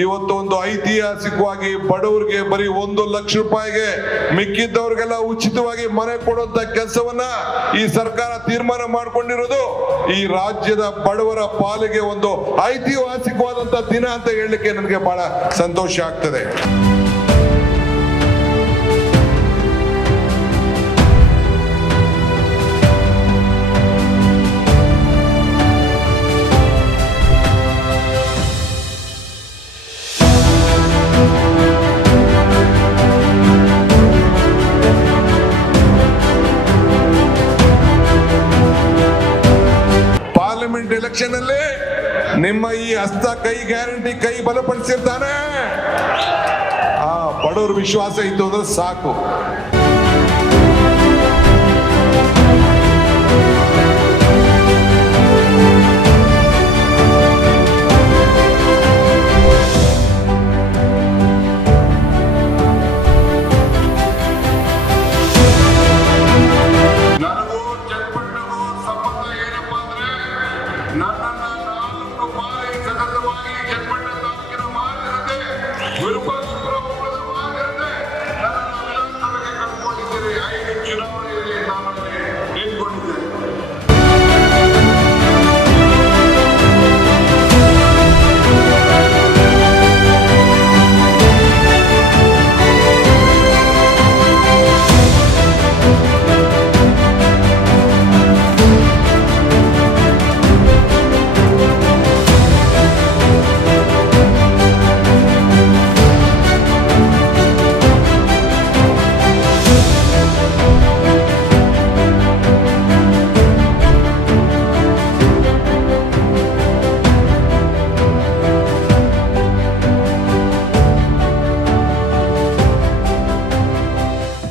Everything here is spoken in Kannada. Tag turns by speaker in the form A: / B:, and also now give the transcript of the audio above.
A: ಇವತ್ತು ಒಂದು ಐತಿಹಾಸಿಕವಾಗಿ ಬಡವರಿಗೆ ಬರೀ ಒಂದು ಲಕ್ಷ ರೂಪಾಯಿಗೆ ಮಿಕ್ಕಿದ್ದವ್ರಿಗೆಲ್ಲ ಉಚಿತವಾಗಿ ಮನೆ ಕೊಡುವಂತ ಕೆಲಸವನ್ನ ಈ ಸರ್ಕಾರ ತೀರ್ಮಾನ ಮಾಡಿಕೊಂಡಿರೋದು. ಈ ರಾಜ್ಯದ ಬಡವರ ಪಾಲಿಗೆ ಒಂದು ಐತಿಹಾಸಿಕವಾದಂತ ದಿನ ಅಂತ ಹೇಳಲಿಕ್ಕೆ ನನಗೆ ಬಹಳ ಸಂತೋಷ ಆಗ್ತದೆ. ಪಾರ್ಲಿಮೆಂಟ್ ಎಲೆಕ್ಷನ್ ಅಲ್ಲಿ ನಿಮ್ಮ ಈ ಹಸ್ತ ಕೈ ಗ್ಯಾರಂಟಿ ಕೈ ಬಲಪಡಿಸಿರ್ತಾನೆ. ಆ ಬಡವ್ರ ವಿಶ್ವಾಸ ಇತ್ತು ಅಂದ್ರೆ ಸಾಕು. not